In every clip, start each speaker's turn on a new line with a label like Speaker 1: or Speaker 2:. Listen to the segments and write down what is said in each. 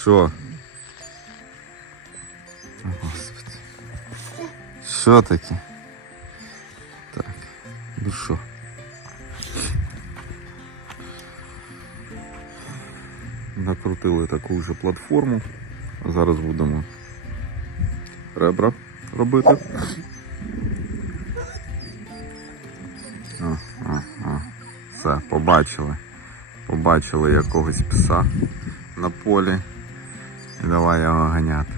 Speaker 1: Що? Господи. Що таке? Так, ну що? Накрутили таку вже платформу. Зараз будемо ребра робити. О, о, о. Все, побачили. Побачили якогось пса на полі. І давай його ганяти.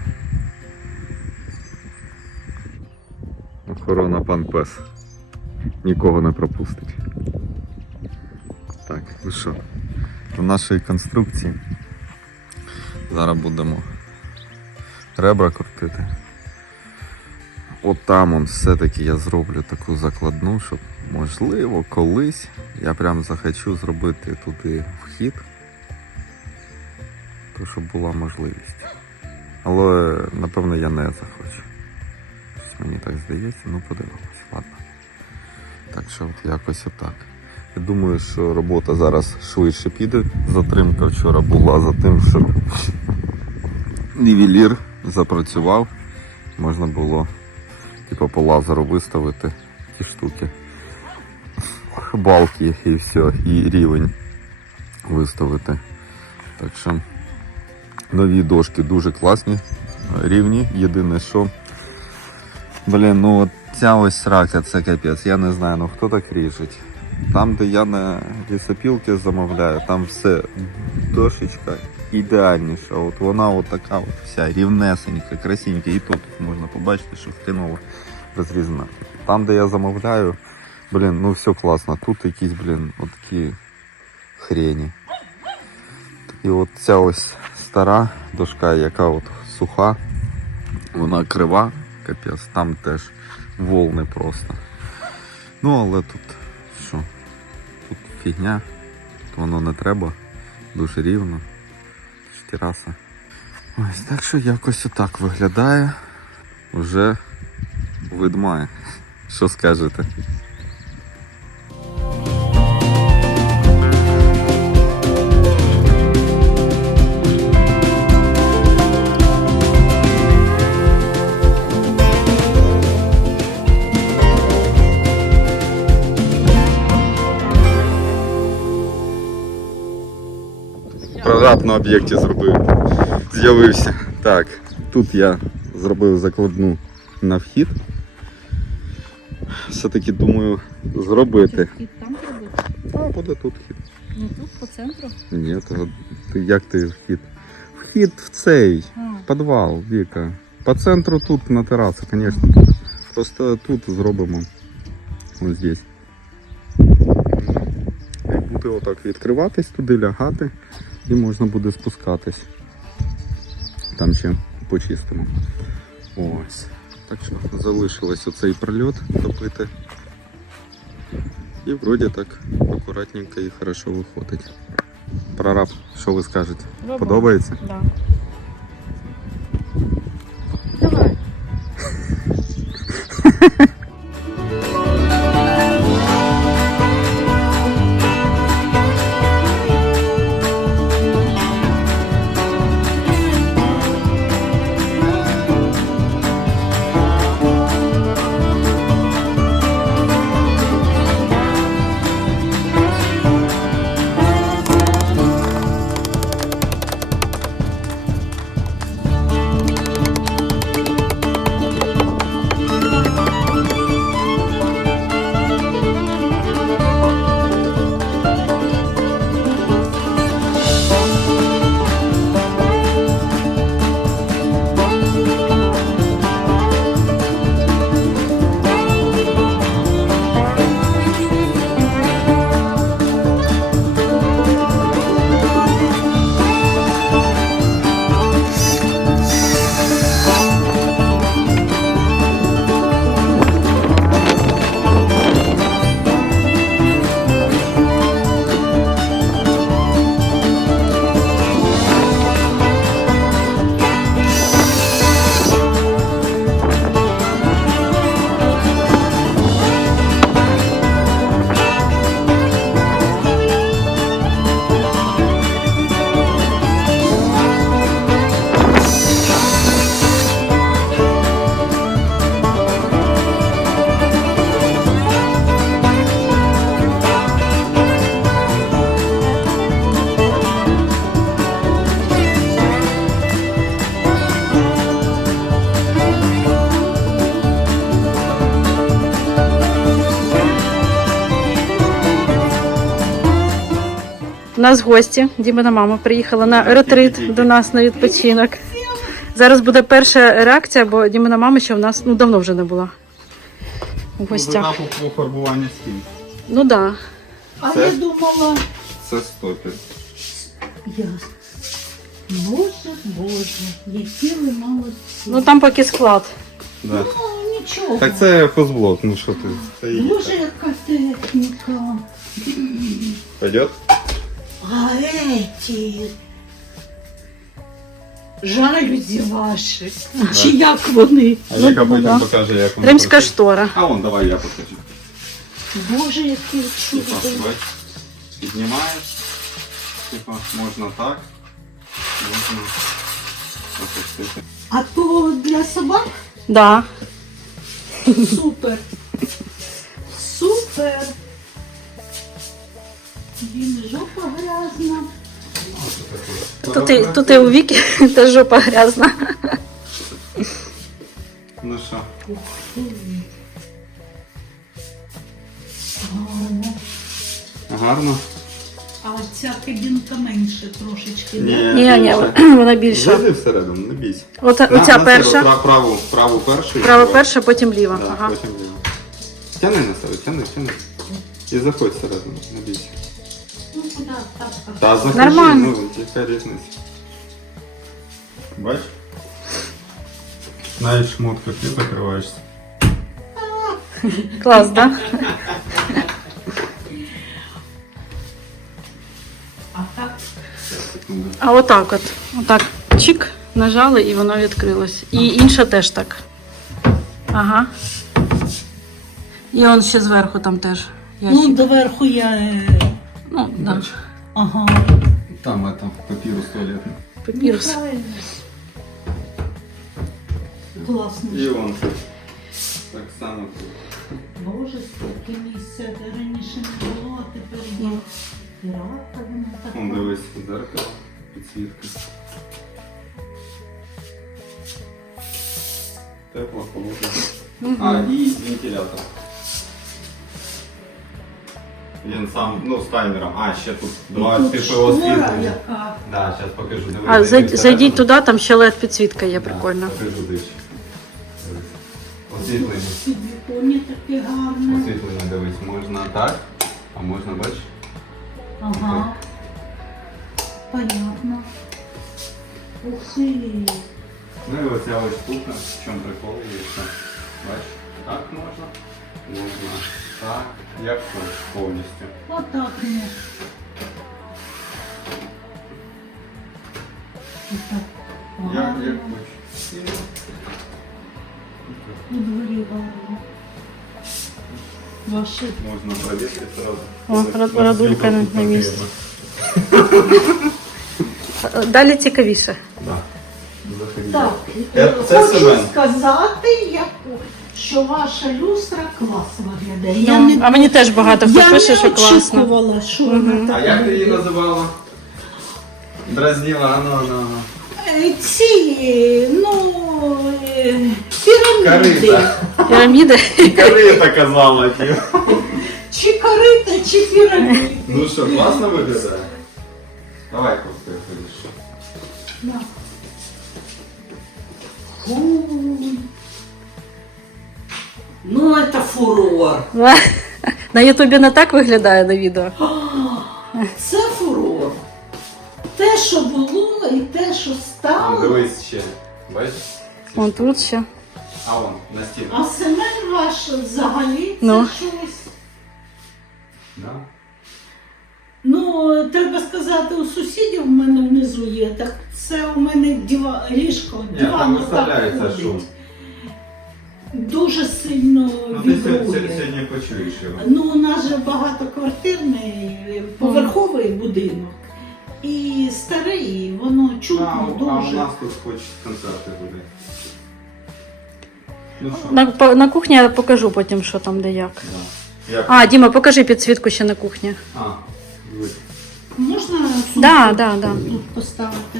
Speaker 1: Охорона пан пес. Нікого не пропустить. Так, ну що, в нашій конструкції зараз будемо ребра крутити. От там он все-таки я зроблю таку закладну, щоб можливо колись я прям захочу зробити туди вхід. То щоб була можливість. Але напевно я не захочу. Щось мені так здається, ну подивимось, ладно. Так що от якось отак. Я думаю, що робота зараз швидше піде. Затримка вчора була за тим, що нівелір запрацював. Можна було типу по лазеру виставити ті штуки. Балки і все, і рівень виставити. Так що нові дошки дуже класні, рівні. Єдине, що Блін, ну от ця ось срака, це капець. Я не знаю, ну хто так ріжить. Там, де я на лісопілки замовляю, там все дошечка ідеальніша. От вона от така от вся рівнесенька, красивенька. І тут можна побачити, що втинула розрізана. Там, де я замовляю, блін, ну все класно. Тут якісь, блін, от такі хрені. І от ця ось стара дошка, яка от суха, вона крива, капець, там теж волни просто. Ну, але тут що? Тут фігня, тут воно не треба, дуже рівно. Тераса. Ось так що якось отак виглядає. Уже вид має. Що скажете? Прораб на об'єкті зробив. З'явився. Так, тут я зробив закладну на вхід. Все-таки думаю зробити.
Speaker 2: Вхід там зробити?
Speaker 1: А, буде тут вхід.
Speaker 2: Ну тут по центру.
Speaker 1: Ні, то як ти вхід? Вхід в цей
Speaker 2: А,
Speaker 1: підвал, Віка. По центру тут на терасу, звісно. Просто тут зробимо. Ось здесь. І буде отак відкриватись туди, лягати, і можна буде спускатись. Там ще почистимо. Ось. Так що залишилось оцей прольот топити. І вроді так акуратненько і хорошо виходить. Прораб, що ви скажете?
Speaker 2: робимо.
Speaker 1: Подобається?
Speaker 2: Да. Давай. нас гості. Дімина мама приїхала на ретрит до нас на відпочинок. Зараз буде перша реакція, бо Дімина мама ще в нас ну, давно вже не була у гостях.
Speaker 1: по фарбуванню стін.
Speaker 2: Ну так. Да.
Speaker 3: А
Speaker 1: Це?
Speaker 3: я думала,
Speaker 1: Це стопір.
Speaker 3: я. Боже, Боже, які ви молодці.
Speaker 2: Ну там поки склад.
Speaker 1: Да.
Speaker 3: Ну, нічого.
Speaker 1: Так це хозблок, ну що ти? Це
Speaker 3: Боже, яка техніка.
Speaker 1: Пойдет?
Speaker 3: А еті. Жалюзі ваші. Чи як вони?
Speaker 1: А яка
Speaker 2: ну,
Speaker 1: потім
Speaker 2: да.
Speaker 1: покаже, як воно
Speaker 2: Римська
Speaker 1: працює.
Speaker 2: штора.
Speaker 1: А вон, давай я покажу.
Speaker 3: Боже, які
Speaker 1: Типа,
Speaker 3: чудо.
Speaker 1: бач, піднімаєш. Типа, можна так. Можна опустити.
Speaker 3: А то для собак
Speaker 2: Да.
Speaker 3: супер. Супер. Він жопа грязна.
Speaker 2: Тут і, тут і у віки теж жопа грязна.
Speaker 1: Ну що?
Speaker 3: Гарно.
Speaker 1: Гарно?
Speaker 3: А ця кабінка менше трошечки, да?
Speaker 2: Ні, ні, вона більша.
Speaker 1: Зайди всередину, не бійся.
Speaker 2: От, оця
Speaker 1: на себе
Speaker 2: перша,
Speaker 1: пра- Праву, праву першу. і
Speaker 2: права
Speaker 1: ліву.
Speaker 2: перша, потім ліва.
Speaker 1: Да,
Speaker 2: Ага.
Speaker 1: потім ліву. Тяни на себе, тяни, тяни. І заходь всередину, не бійся.
Speaker 3: Ну, куди? Так, так.
Speaker 1: Та заходи,
Speaker 2: Нормально.
Speaker 1: ну, яка різниця. Бач? Навіть шмотка, ти закриваєшся.
Speaker 2: Клас, да?
Speaker 3: А так
Speaker 2: А отак от. Отак. Чик, нажали і воно відкрилось. І інша теж так. Ага. І он ще зверху там теж.
Speaker 3: Ну,
Speaker 2: ящик.
Speaker 3: доверху я. е,
Speaker 2: Ну, да.
Speaker 3: Ага.
Speaker 1: Там это, папірус туалетний.
Speaker 2: Папірус.
Speaker 3: Ну, правильно. Класно.
Speaker 1: І вон тут. Так само тут.
Speaker 3: Боже, скільки місця де раніше не було, а тепер є. І раковина
Speaker 1: Вон
Speaker 3: така.
Speaker 1: дивись, дзеркало, підсвітка. Тепло, холодно. А, і вентилятор. Він сам, ну, з таймером. А, ще тут два типи освітлення.
Speaker 3: яка.
Speaker 1: Да, зараз покажу. Дивись,
Speaker 2: А
Speaker 1: зайди
Speaker 2: зайд- зайдіть туди, там ще led підсвітка є,
Speaker 1: Да,
Speaker 2: прикольно.
Speaker 1: Покажу дивись. Освітлення.
Speaker 3: Підвіконня таке гарне.
Speaker 1: Освітлення дивись, можна так, а можна бачиш.
Speaker 3: Ага. Понятно. Ух ти.
Speaker 1: Ну і оця ось штука, в чому прикол є, що бачиш, так можна, можна так, як хочеш повністю.
Speaker 3: Отак не. Отак.
Speaker 1: Як,
Speaker 3: Гарно.
Speaker 1: як хочеш.
Speaker 3: У дворі гарно. Ваші.
Speaker 1: Можна провести одразу.
Speaker 2: О, Рад- Радулька на- на місці. Далі цікавіше.
Speaker 1: Да. Заходи.
Speaker 3: Так,
Speaker 1: Е,
Speaker 3: е,
Speaker 1: це
Speaker 3: хочу
Speaker 1: Семен.
Speaker 3: сказати, як, що ваша люстра класно виглядає. Я не,
Speaker 2: а мені теж багато хто
Speaker 3: я
Speaker 2: пише,
Speaker 3: не
Speaker 2: що класно.
Speaker 3: очікувала, що вона
Speaker 1: А
Speaker 3: така.
Speaker 1: як ти її називала? Дразнила, ну, ну, ну.
Speaker 3: Е, Ці, ну, е, піраміди.
Speaker 1: Корита.
Speaker 2: Піраміди.
Speaker 1: Корита казала. ті.
Speaker 3: Чи корита, чи піраміди.
Speaker 1: Ну що, класно виглядає? Давай, копти, ходиш.
Speaker 3: Фу. Ну, это фурор.
Speaker 2: На Ютубі не так виглядає на відео.
Speaker 3: Це фурор. Те, що було, і те, що
Speaker 1: Ну,
Speaker 3: стало.
Speaker 1: дивись ще. Бачиш?
Speaker 2: Вон тут ще.
Speaker 1: А вон, на стіну.
Speaker 3: А Семен ваш взагалі це
Speaker 2: Ну.
Speaker 3: щось.
Speaker 1: Да?
Speaker 3: Ну, треба сказати, у сусідів у мене внизу є, так це у мене діва, ліжко,
Speaker 1: Ні, там
Speaker 3: диван
Speaker 1: виставляється
Speaker 3: ходить. Дуже сильно
Speaker 1: Ну
Speaker 3: вібрує.
Speaker 1: сьогодні почуєш його.
Speaker 3: Ну, у нас же багатоквартирний поверховий будинок. І старий, воно
Speaker 1: А,
Speaker 3: чутно
Speaker 1: у- а у
Speaker 3: дуже.
Speaker 1: нас тут хоч концерти буде. Ну що?
Speaker 2: На, по- на кухні я покажу потім, що там де як.
Speaker 1: Да. Як?
Speaker 2: А, Діма, покажи підсвітку ще на кухні.
Speaker 1: А, дивись.
Speaker 3: Можна сумку
Speaker 2: Да, да, да.
Speaker 3: тут поставити?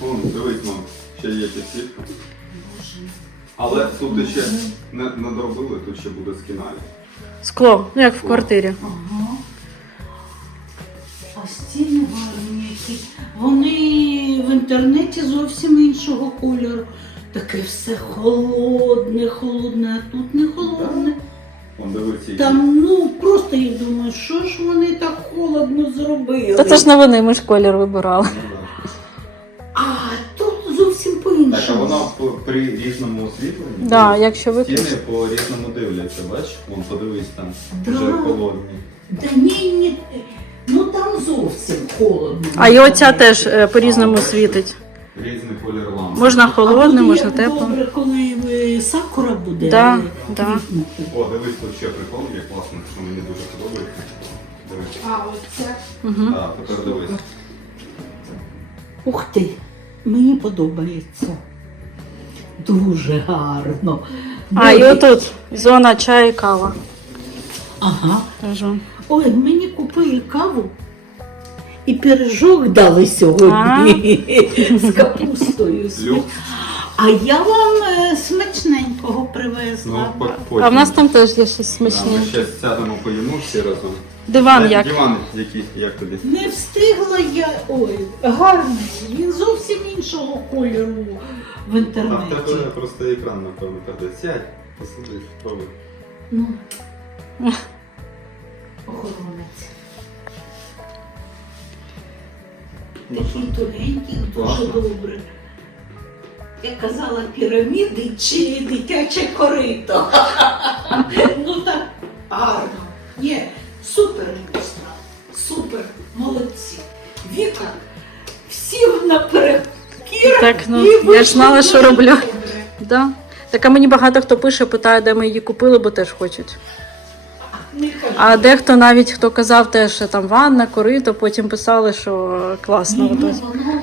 Speaker 1: Вон, дивись, мам, ще є підсвітка. Але тут ще не, не доробили, тут ще буде скіналі.
Speaker 2: Скло, ну як в квартирі.
Speaker 3: Ага. А стіни гарні які. Вони в інтернеті зовсім іншого кольору. Таке все холодне, холодне, а тут не холодне.
Speaker 1: Он дивиться.
Speaker 3: Там, ну, просто я думаю, що ж вони так холодно зробили.
Speaker 2: Та це ж не вони, ми ж колір вибирали.
Speaker 1: По- при різному освітленні.
Speaker 2: Да, якщо ви
Speaker 1: Стіни по різному дивляться, бач? Вон подивись там.
Speaker 3: Да.
Speaker 1: Вже холодні.
Speaker 3: Да ні, ні, ну там зовсім холодно.
Speaker 2: А і оця теж е, по-різному світить.
Speaker 1: Різний колір ламп.
Speaker 2: Можна холодне,
Speaker 3: буде
Speaker 2: можна
Speaker 3: як
Speaker 2: тепло.
Speaker 3: Добре, коли е, сакура буде
Speaker 2: Да,
Speaker 3: е,
Speaker 2: да.
Speaker 3: квітнути.
Speaker 1: О, дивись, тут ще прикол, є класно, що мені дуже подобається. Дивись.
Speaker 3: А оце.
Speaker 2: Угу.
Speaker 1: Так, тепер дивись.
Speaker 3: Ух ти, мені подобається. Дуже гарно.
Speaker 2: А, і отут зона чай і кава.
Speaker 3: Ага.
Speaker 2: Кажу.
Speaker 3: Ой, мені купили каву і пиріжок дали сьогодні з капустою. А я вам е, смачненького
Speaker 1: Ну,
Speaker 3: привезла.
Speaker 1: по-
Speaker 2: А в нас там теж є щось смачне.
Speaker 1: Ми ще сядемо поїмо всі разом.
Speaker 2: Диван як.
Speaker 1: Диван який, як тобі?
Speaker 3: Не встигла я. Ой, гарний. Він зовсім іншого кольору в
Speaker 1: А в тебе просто екран, напевно, перед. Сядь, посиди, спробуй.
Speaker 3: Ну. Охоронець.
Speaker 1: Ну,
Speaker 3: Такий тоненький, дуже
Speaker 1: Класно.
Speaker 3: добре. Я казала піраміди чи дитяче корито. ну так гарно. Наперекір.
Speaker 2: Так, ну,
Speaker 3: і
Speaker 2: я ж знала, що роблю. Да. Так а мені багато хто пише, питає, де ми її купили, бо теж хочуть. А дехто навіть хто казав теж, що там ванна, корито, потім писали, що класно.
Speaker 3: Ну, воно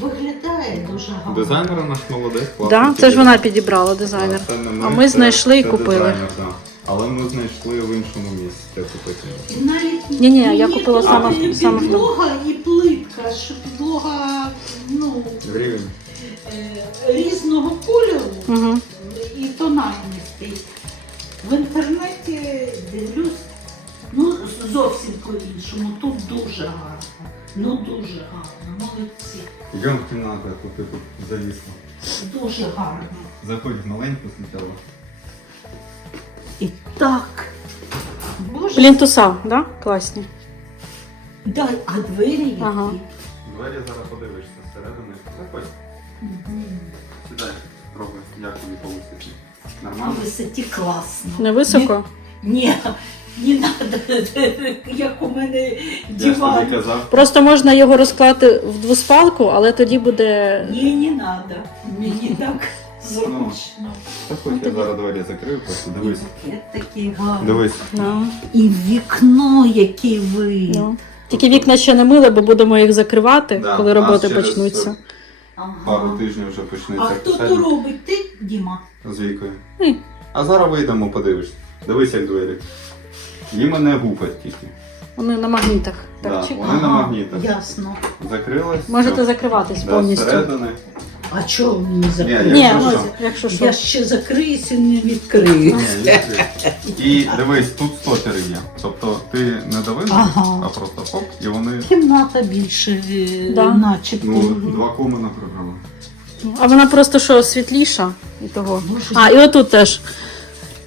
Speaker 3: виглядає дуже гарно.
Speaker 1: Дизайнер наш молодець.
Speaker 2: Да? Це ж вона підібрала дизайнер.
Speaker 1: Це не
Speaker 2: А ми знайшли і
Speaker 1: це
Speaker 2: купили.
Speaker 1: дизайнер, да. Але ми знайшли в іншому місці. Це потім.
Speaker 3: Навіть
Speaker 2: Ні-ні, я купила саме- саме в тому.
Speaker 3: підлога і плитка, що підлога ну,
Speaker 1: Гривень.
Speaker 3: е, різного кольору
Speaker 2: Угу.
Speaker 3: і тональності. В інтернеті дивлюсь, ну зовсім по-іншому. Тут дуже гарно. Ну дуже гарно. Молодці.
Speaker 1: Йдемо в кімнату, а то ти тут завісла.
Speaker 3: Дуже гарно.
Speaker 1: Заходь в маленьку спочатку.
Speaker 3: І так. Боже,
Speaker 2: Плінтуса, да? Класні.
Speaker 3: дай, а двері які.
Speaker 2: Ага.
Speaker 1: Двері зараз подивишся зсередини. Заходь, сідай, пробуй, як тобі вийде.
Speaker 3: На
Speaker 1: Нормально?
Speaker 3: висоті класно.
Speaker 2: Невисоко?
Speaker 3: Ні, не треба, як у мене
Speaker 1: Я ж тобі
Speaker 3: диван.
Speaker 1: казав.
Speaker 2: Просто можна його розклати в двоспалку, але тоді буде.
Speaker 3: Ні, не треба. Мені так зручно.
Speaker 1: Заходь, я зараз двері закрию, просто дивись.
Speaker 3: Таке такий гарний.
Speaker 1: Дивись.
Speaker 2: Ну,
Speaker 3: І вікно, який вид.
Speaker 2: ну. Тільки вікна ще не мили, бо будемо їх закривати,
Speaker 1: Да,
Speaker 2: коли
Speaker 1: у нас
Speaker 2: роботи
Speaker 1: через,
Speaker 2: почнуться.
Speaker 3: Ага.
Speaker 1: Пару тижнів вже
Speaker 3: А
Speaker 1: почнеться
Speaker 3: хто то робить? Ти, Діма?
Speaker 1: з вікою.
Speaker 2: Ні.
Speaker 1: А зараз вийдемо, подивишся. Дивись, як двері. Їм не гупать тільки.
Speaker 2: Вони на магнітах.
Speaker 1: Да,
Speaker 2: Так, чик.
Speaker 1: Вони на магнітах.
Speaker 3: Ясно.
Speaker 1: Закрилась.
Speaker 2: Можете закриватись
Speaker 1: Да,
Speaker 2: повністю.
Speaker 1: зсередини.
Speaker 3: А чого мені
Speaker 1: Ні,
Speaker 3: закрити?
Speaker 2: Ні,
Speaker 1: Якщо
Speaker 2: ну,
Speaker 1: що.
Speaker 2: якщо що.
Speaker 3: Я ще закриюся і не відкрию.
Speaker 1: Ні. І дивись, тут стопери є. Тобто ти не давив,
Speaker 3: Ага.
Speaker 1: а просто хоп, і вони
Speaker 3: Кімната більше, е,
Speaker 2: Да.
Speaker 3: начебто.
Speaker 1: ну, два комина прибрали.
Speaker 2: А вона просто що світліша і того.
Speaker 3: Боже,
Speaker 2: А, і отут теж.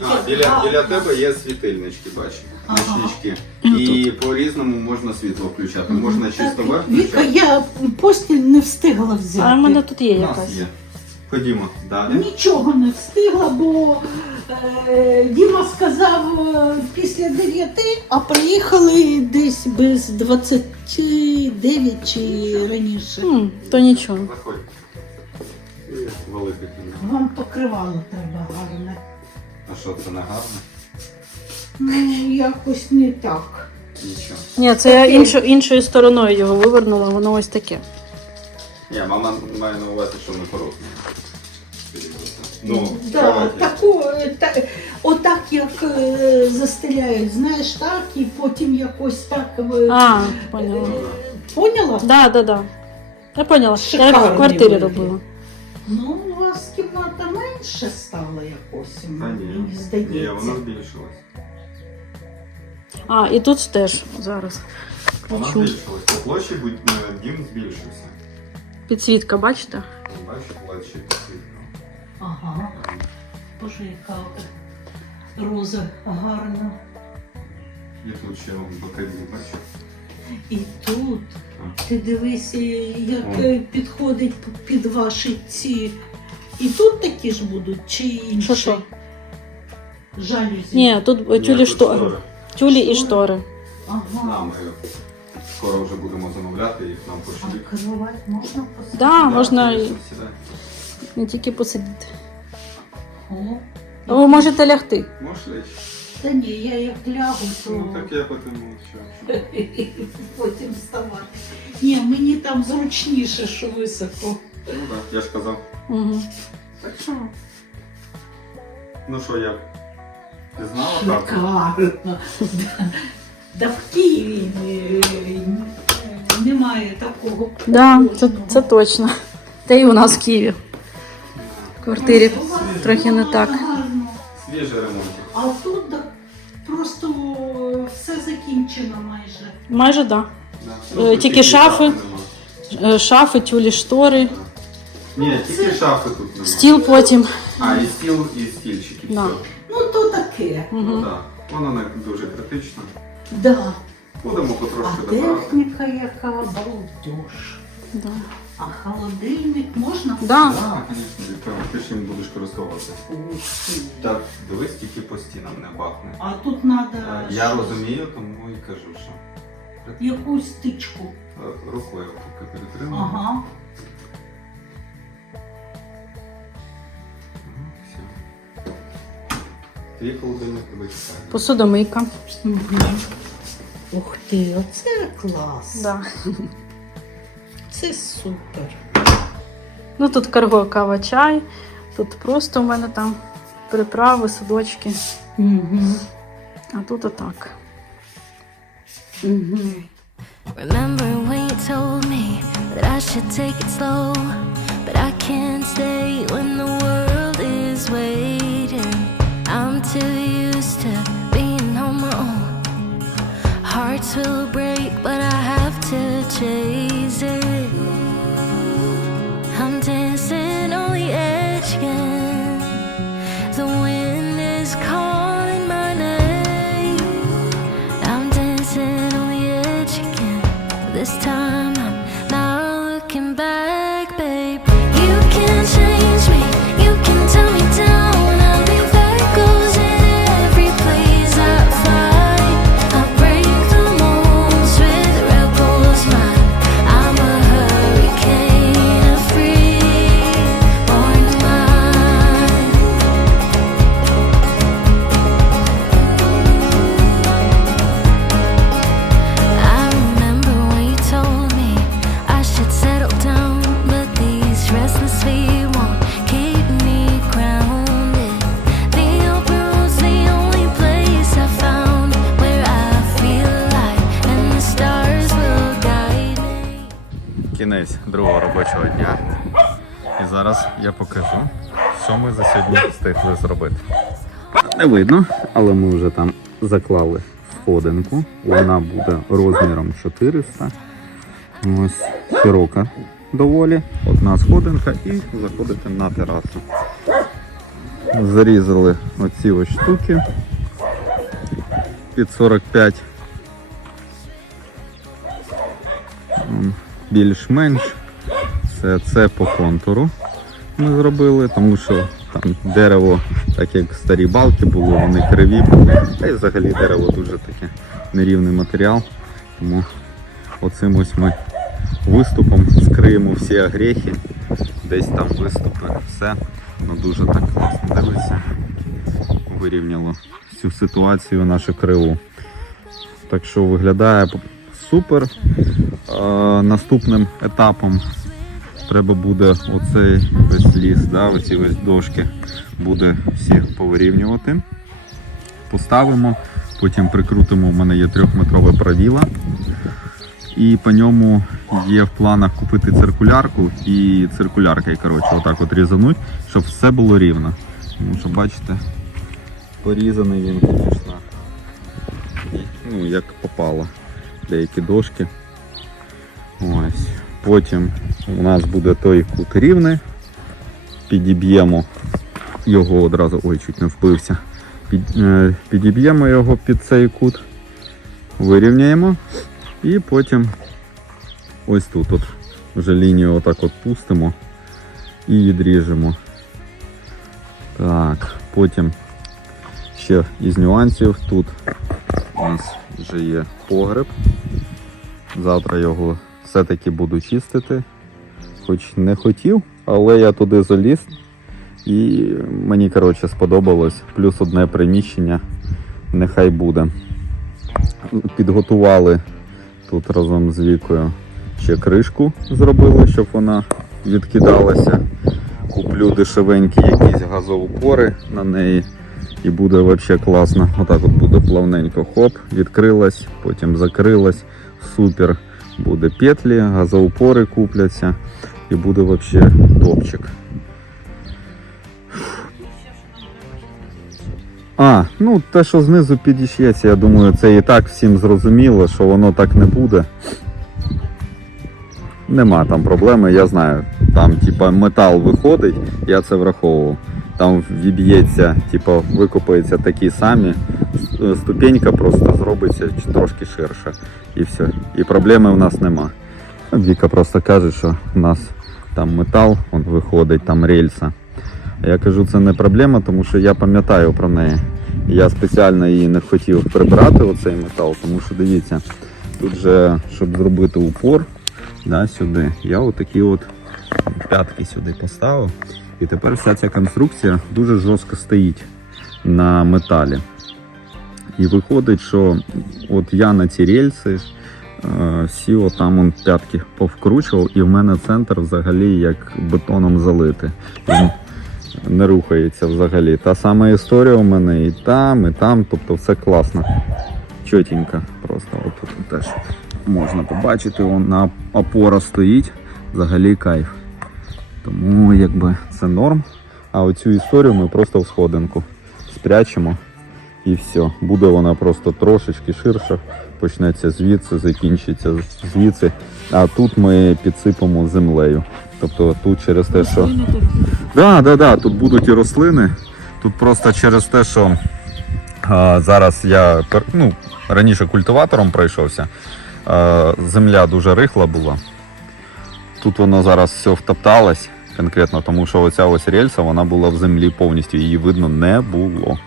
Speaker 1: А, біля, біля тебе є світильнички, бачиш. Нічнички.
Speaker 2: Ну,
Speaker 1: І по-різному можна світло включати. Можна чисто
Speaker 3: Так,
Speaker 1: верх
Speaker 3: Віка,
Speaker 1: включати.
Speaker 3: я постіль не встигла взяти.
Speaker 2: А в мене тут є
Speaker 1: У нас
Speaker 2: якась.
Speaker 1: є. Ходімо далі.
Speaker 3: Нічого не встигла, бо е, Діма сказав е, після 9, а приїхали десь без 29 чи раніше.
Speaker 2: М, то нічого.
Speaker 1: Заходь. І.
Speaker 3: Вам покривало треба гарне.
Speaker 1: А що, це не гарно?
Speaker 3: Ну, якось не так.
Speaker 1: Нічого.
Speaker 2: Ні, це я іншу, іншою стороною його вивернула, воно ось таке.
Speaker 1: Ні, мама має на увазі, що не порожньо. Ну,
Speaker 3: да, таку, е, та, отак як е, застеляють, знаєш, так, і потім якось так. е,
Speaker 2: А,
Speaker 3: е,
Speaker 2: поняла.
Speaker 3: Поняла?
Speaker 2: Да, да, да. Я поняла. Я в квартирі
Speaker 3: вигляд.
Speaker 2: робила.
Speaker 3: Ну, у вас кімната менше стала якось,
Speaker 1: Та
Speaker 3: мені
Speaker 1: ні,
Speaker 3: здається.
Speaker 1: ні, вона збільшилась.
Speaker 2: А, і тут теж зараз.
Speaker 1: Вона
Speaker 2: включу.
Speaker 1: збільшилась. По площі будь- е, дім збільшився.
Speaker 2: Підсвітка, бачите?
Speaker 1: Бачиш, площі підсвітка.
Speaker 3: Ага. Боже, яка роза гарна.
Speaker 1: І тут ще бокові, бачиш?
Speaker 3: І тут. Ти дивись, як
Speaker 1: О.
Speaker 3: е, підходить п- під ваші ці. І тут такі ж будуть, чи інші?
Speaker 2: Що, що?
Speaker 3: Жалюзі.
Speaker 2: Ні, тут е, тюлі штори. Тюлі і штори.
Speaker 3: Ага.
Speaker 1: Да, ми скоро вже будемо замовляти, їх нам
Speaker 3: А
Speaker 1: пошлють.
Speaker 3: можна посадити?
Speaker 2: Да, можна і не тільки посидіти.
Speaker 3: О.
Speaker 2: А Ви можете лягти.
Speaker 1: Можеш лечь?
Speaker 3: Та ні, я як лягу, то
Speaker 1: Ну так я потім мовчу.
Speaker 3: потім вставати. Ні, мені там зручніше, що високо.
Speaker 1: Ну так, я ж казав.
Speaker 2: Угу.
Speaker 1: Так що? Ну що, як? Ти знала так?
Speaker 3: Шикарно. Да, да в Києві е, немає такого.
Speaker 2: Да, це, це точно. Та й у нас в Києві. В квартирі трохи не так.
Speaker 1: Свіжий ремонт.
Speaker 3: А тут да, просто все закінчено майже.
Speaker 2: Майже так.
Speaker 1: Да.
Speaker 2: Е, тільки шафи. Е, Шафи, тюлі, штори,
Speaker 1: Ні, тільки шафи тут немає.
Speaker 2: стіл потім.
Speaker 1: А, і стіл, і стільчики.
Speaker 2: Да.
Speaker 1: Все.
Speaker 3: Ну то таке.
Speaker 1: Ну, так. Воно не дуже критично.
Speaker 3: Да.
Speaker 1: Будемо
Speaker 3: А
Speaker 1: потрошки добирати.
Speaker 3: техніка яка балдеж.
Speaker 2: Да.
Speaker 3: А холодильник можна?
Speaker 2: Да.
Speaker 1: Так, звісно, ти ж їм будеш користуватися.
Speaker 3: Ух ти.
Speaker 1: Так, дивись, тільки по стінам не бахне.
Speaker 3: А тут треба
Speaker 1: Е, Я розумію, тому і кажу, що
Speaker 3: якусь стичку.
Speaker 1: е, рукою поки перетримую.
Speaker 3: Ага.
Speaker 1: Ага, Твій холодильник тебе чекає.
Speaker 2: Посудомийка.
Speaker 3: Ух ти, оце клас.
Speaker 2: Да.
Speaker 3: Це супер.
Speaker 2: Ну тут карго кава чай. Тут просто у мене там приправи, судочки.
Speaker 3: Угу.
Speaker 2: А тут отак.
Speaker 3: Угу.
Speaker 4: Remember when you told me that I should take it slow, but I can't stay when the world too used to being on my own. Hearts will break, but I have to chase it.
Speaker 1: Я покажу, що ми за сьогодні встигли зробити. Не видно, але ми вже там заклали сходинку. Вона буде розміром 400. Ось широка доволі. Одна сходинка і заходити на терасу. Зарізали оці ось штуки під 45. Більш-менш. Це, це по контуру ми зробили, тому що там дерево, так як старі балки були, вони криві були. Та й взагалі дерево дуже таке нерівний матеріал. Тому оцим ось ми виступом скриємо всі огрехи, десь там виступи, все. Ну дуже так класно дивиться. Вирівняло цю ситуацію нашу криву. Так що виглядає супер. Е, наступним етапом треба буде оцей весь ліс, да, оці ось дошки буде всі повирівнювати. Поставимо, потім прикрутимо, у мене є трьохметрове правіло. І по ньому є в планах купити циркулярку і циркуляркою, коротше, отак от різануть, щоб все було рівно. Тому що, бачите, порізаний він, звісно, ну, як попало. деякі дошки. Ось. Потім у нас буде той кут рівний. Підіб'ємо його одразу. Ой, чуть не впився. Під, е, підіб'ємо його під цей кут, вирівняємо і потім ось тут от вже лінію отак от пустимо і відріжемо. Так, потім ще із нюансів тут у нас вже є погреб. Завтра його все-таки буду чистити. Хоч не хотів, але я туди заліз і мені коротше сподобалось. Плюс одне приміщення нехай буде. Підготували тут разом з Вікою ще кришку зробили, щоб вона відкидалася. Куплю дешевенькі якісь газоупори на неї. І буде взагалі класно. Отак от буде плавненько хоп, відкрилась, потім закрилась. Супер. Буде петлі, газоупори купляться і буде взагалі топчик. А, ну те, що знизу підішється, я думаю, це і так всім зрозуміло, що воно так не буде. Нема там проблеми, я знаю. Там, типа, метал виходить, я це враховував. Там віб'ється, типа, викопається такі самі. С- Ступенька просто зробиться трошки ширша. І все. І проблеми в нас нема. Віка просто каже, що в нас там метал он виходить, там рельса. Я кажу, це не проблема, тому що я пам'ятаю про неї. Я спеціально її не хотів прибрати, оцей метал, тому що дивіться, тут же, щоб зробити упор да, сюди, я отакі от п'ятки сюди поставив. І тепер вся ця конструкція дуже жорстко стоїть на металі. І виходить, що от я на ці рельси е, всі отам он п'ятки повкручував, і в мене центр взагалі як бетоном залитий. Він не рухається взагалі. Та сама історія у мене і там, і там, тобто все класно. Чотенько просто. От тут теж можна побачити, вона опора стоїть, взагалі кайф. Тому якби це норм. А оцю історію ми просто в сходинку спрячемо і все. Буде вона просто трошечки ширша, почнеться звідси, закінчиться звідси. А тут ми підсипемо землею. Тобто тут через те, що. Да, да, да, тут будуть і рослини. Тут просто через те, що а, зараз я ну, раніше культиватором пройшовся. А, земля дуже рихла була. Тут воно зараз все втопталось конкретно, тому що оця ось рельса вона була в землі повністю, її видно не було.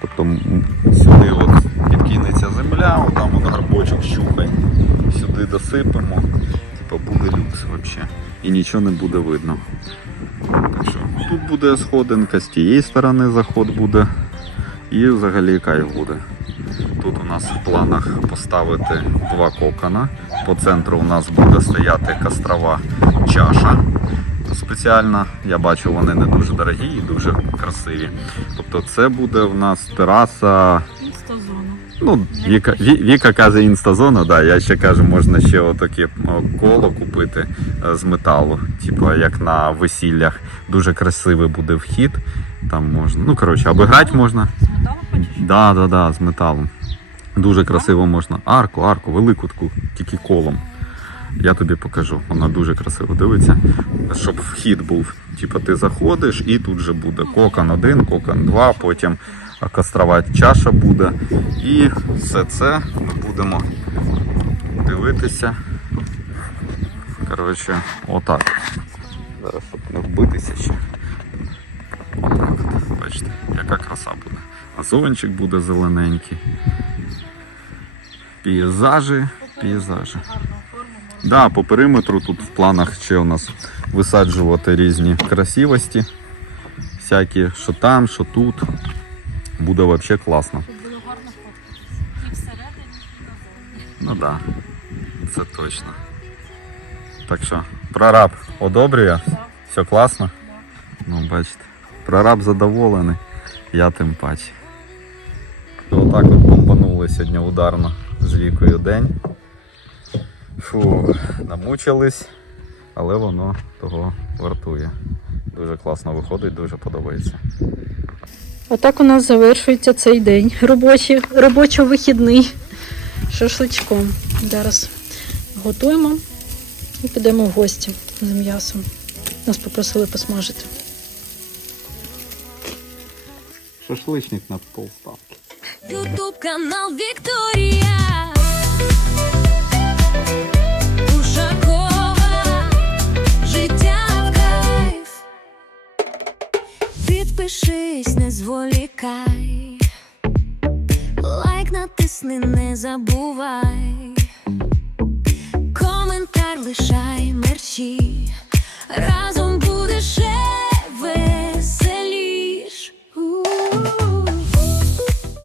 Speaker 1: Тобто сюди от підкинеться земля, отам от гарбочок щухай, сюди досипемо, типу буде люкс взагалі. І нічого не буде видно. Так що тут буде сходинка, з тієї сторони заход буде. І взагалі кайф буде. Тут у нас в планах поставити два кокона. По центру у нас буде стояти кострова чаша. Спеціальна, я бачу, вони не дуже дорогі і дуже красиві. Тобто це буде в нас тераса. Ну, Віка, Віка каже інстазона, да, я ще кажу, можна ще отаке коло купити е, з металу, типу як на весіллях. Дуже красивий буде вхід. Там можна. Ну, коротше, обіграти можна. З металу хочеш? Да, да, да, з металом. Дуже красиво можна. Арку, арку, велику таку, тільки колом. Я тобі покажу. Вона дуже красиво дивиться. Щоб вхід був. Типу, ти заходиш і тут же буде кокон 1, кокон 2, потім кострова чаша буде. І все це ми будемо дивитися. Коротше, отак. Зараз, щоб не вбитися ще. Отак от. Бачите, яка краса буде. Газончик буде зелененький. Пейзажі, пейзажі. Да, по периметру тут в планах ще у нас висаджувати різні красивості. Всякі, що там, що тут. Буде взагалі класно.
Speaker 2: Було гарно. І всередині, і
Speaker 1: Ну да, це точно. Так що, прораб одобрює? Все класно? Ну, бачите. Прораб задоволений, я тим паче. Отак от бомбанули сьогодні ударно з вікою день. Фу, намучились, але воно того вартує. Дуже класно виходить, дуже подобається.
Speaker 2: Отак у нас завершується цей день. Робочий, робочо-вихідний шашличком. Зараз готуємо і підемо в гості з м'ясом. Нас попросили посмажити.
Speaker 1: Шашличник на полставки.
Speaker 4: Ютуб канал Вікторія. Підпишись, не зволікай. Лайк натисни, не забувай. Коментар лишай мерчі. Разом